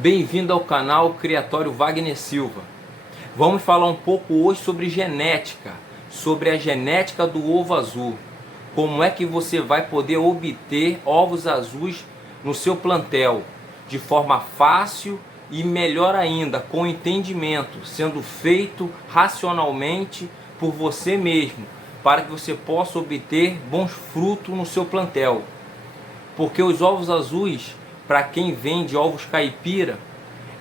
Bem-vindo ao canal Criatório Wagner Silva. Vamos falar um pouco hoje sobre genética, sobre a genética do ovo azul. Como é que você vai poder obter ovos azuis no seu plantel de forma fácil e melhor ainda, com entendimento, sendo feito racionalmente por você mesmo, para que você possa obter bons frutos no seu plantel. Porque os ovos azuis, para quem vende ovos caipira,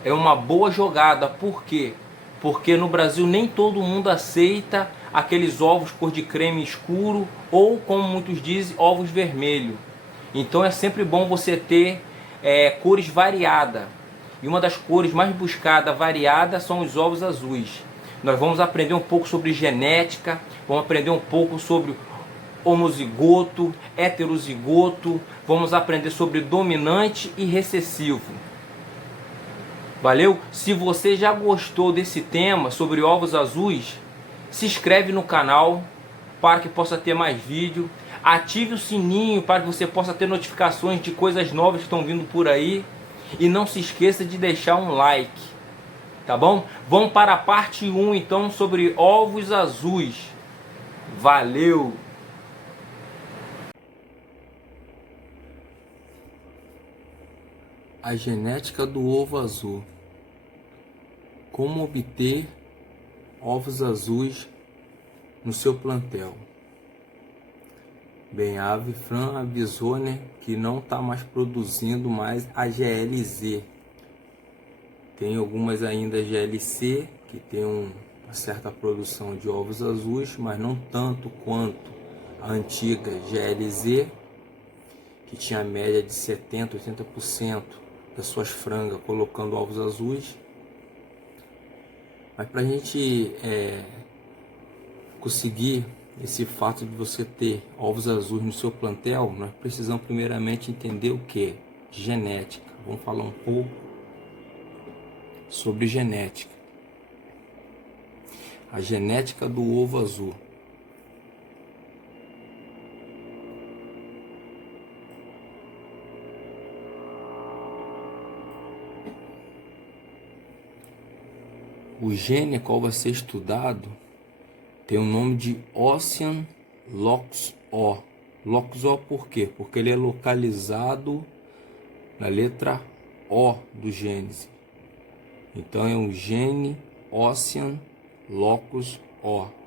é uma boa jogada. Por quê? Porque no Brasil nem todo mundo aceita aqueles ovos cor de creme escuro ou, como muitos dizem, ovos vermelhos. Então é sempre bom você ter cores variadas. E uma das cores mais buscadas, variadas, são os ovos azuis. Nós vamos aprender um pouco sobre genética, vamos aprender um pouco sobre homozigoto, heterozigoto, vamos aprender sobre dominante e recessivo. Valeu? Se você já gostou desse tema sobre ovos azuis, se inscreve no canal para que possa ter mais vídeo. Ative o sininho para que você possa ter notificações de coisas novas que estão vindo por aí. E não se esqueça de deixar um like. Tá bom? Vamos para a parte 1 então sobre ovos azuis. Valeu! A genética do ovo azul. Como obter ovos azuis no seu plantel? Bem, a Avifran avisou, que não está mais produzindo mais a GLZ. Tem algumas ainda GLC que tem uma certa produção de ovos azuis, mas não tanto quanto a antiga GLZ, que tinha a média de 70, 80% das suas frangas colocando ovos azuis. Mas para a gente conseguir esse fato de você ter ovos azuis no seu plantel, nós precisamos primeiramente entender o que? Genética. Vamos falar um pouco sobre genética. A genética do ovo azul. O gene qual vai ser estudado tem o nome de Ocean LOX-O. LOX-O por quê? Porque ele é localizado na letra O do gênese. Então é um gene Ocean LOX-O.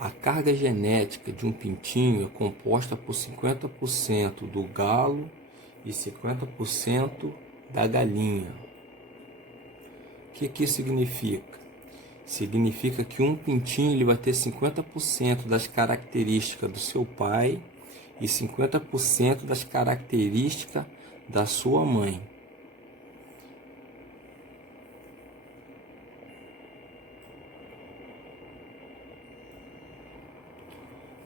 A carga genética de um pintinho é composta por 50% do galo e 50% da galinha. O que isso significa? Significa que um pintinho ele vai ter 50% das características do seu pai e 50% das características da sua mãe.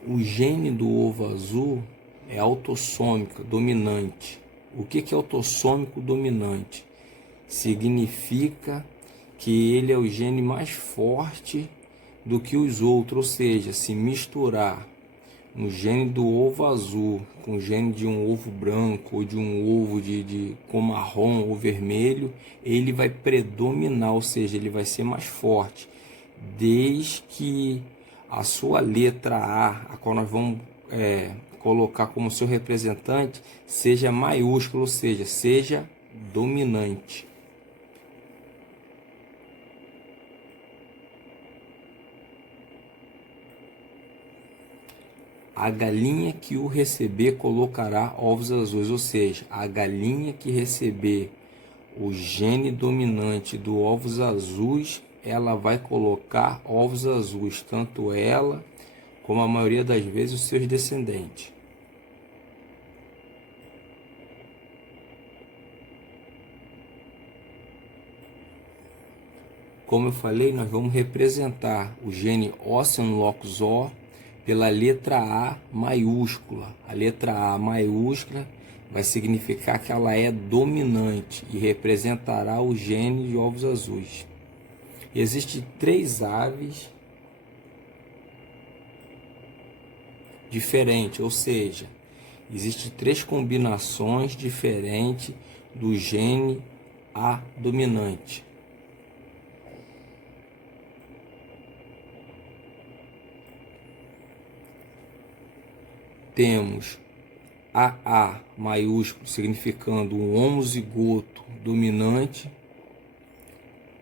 O gene do ovo azul é autossômico, dominante. O que é autossômico dominante? Significa que ele é o gene mais forte do que os outros, ou seja, se misturar um gene do ovo azul com o gene de um ovo branco ou de um ovo com marrom ou vermelho, ele vai predominar, ou seja, ele vai ser mais forte, desde que a sua letra A qual nós vamos colocar como seu representante, seja maiúsculo, ou seja, seja dominante. A galinha que o receber colocará ovos azuis, ou seja, a galinha que receber o gene dominante do ovos azuis, ela vai colocar ovos azuis, tanto ela como a maioria das vezes os seus descendentes. Como eu falei, nós vamos representar o gene Ocean LOX-O pela letra A maiúscula. A letra A maiúscula vai significar que ela é dominante e representará o gene de ovos azuis. Existem 3 aves diferente, ou seja, existem 3 combinações diferentes do gene A dominante. Temos AA maiúsculo, significando um homozigoto dominante.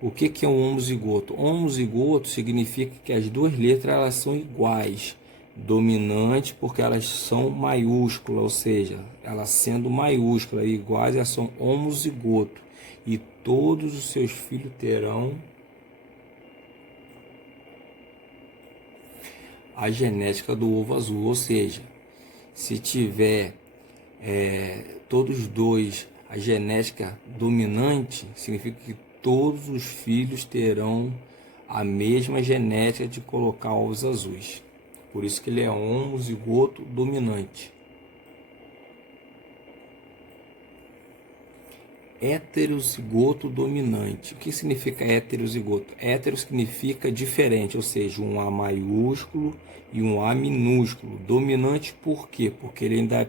O que é um homozigoto? Homozigoto significa que as 2 letras elas são iguais. Dominante porque elas são maiúsculas, ou seja, elas sendo maiúsculas e iguais, elas são homozigoto. E todos os seus filhos terão a genética do ovo azul, ou seja, se tiver todos 2 a genética dominante, significa que todos os filhos terão a mesma genética de colocar ovos azuis. Por isso que ele é homozigoto dominante. Heterozigoto dominante. O que significa heterozigoto? Hétero significa diferente, ou seja, um A maiúsculo e um A minúsculo. Dominante por quê? Porque ele ainda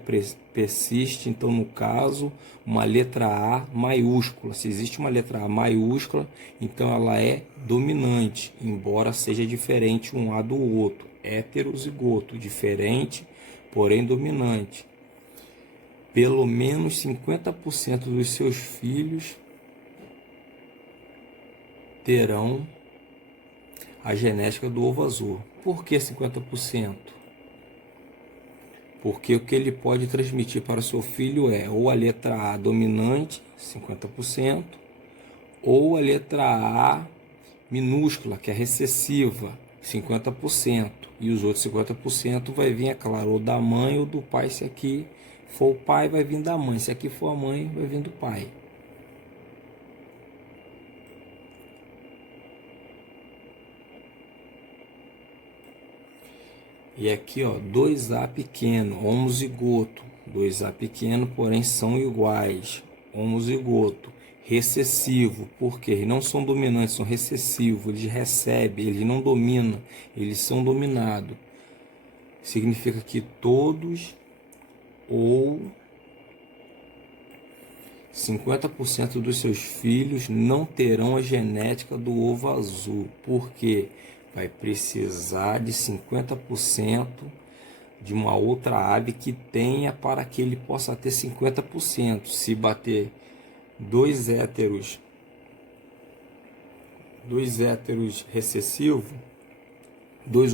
persiste, então no caso, uma letra A maiúscula. Se existe uma letra A maiúscula, então ela é dominante, embora seja diferente um A do outro. Heterozigoto, diferente, porém dominante. Pelo menos 50% dos seus filhos terão a genética do ovo azul. Por que 50%? Porque o que ele pode transmitir para o seu filho é ou a letra A dominante, 50%, ou a letra A minúscula, que é recessiva, 50%. E os outros 50% vai vir, é claro, ou da mãe ou do pai. Se aqui for o pai, vai vir da mãe. Se aqui for a mãe, vai vir do pai. E aqui, ó, 2A pequeno, homozigoto. 2A pequeno, porém são iguais. Homozigoto. Recessivo, porque eles não são dominantes, são recessivos. Eles recebem, eles não dominam, eles são dominados. Significa que todos ou 50% dos seus filhos não terão a genética do ovo azul, porque vai precisar de 50% de uma outra ave que tenha para que ele possa ter 50%. Se bater dois héteros recessivos, dois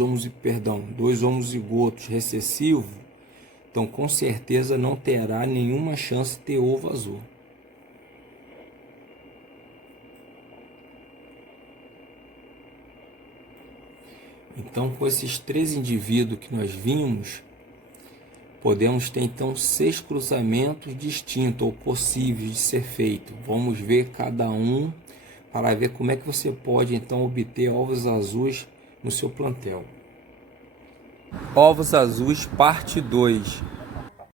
homozigotos recessivos, então com certeza não terá nenhuma chance de ter ovo azul. Então, com esses 3 indivíduos que nós vimos, podemos ter então 6 cruzamentos distintos ou possíveis de ser feito. Vamos ver cada um para ver como é que você pode então obter ovos azuis no seu plantel. Ovos azuis, parte 2.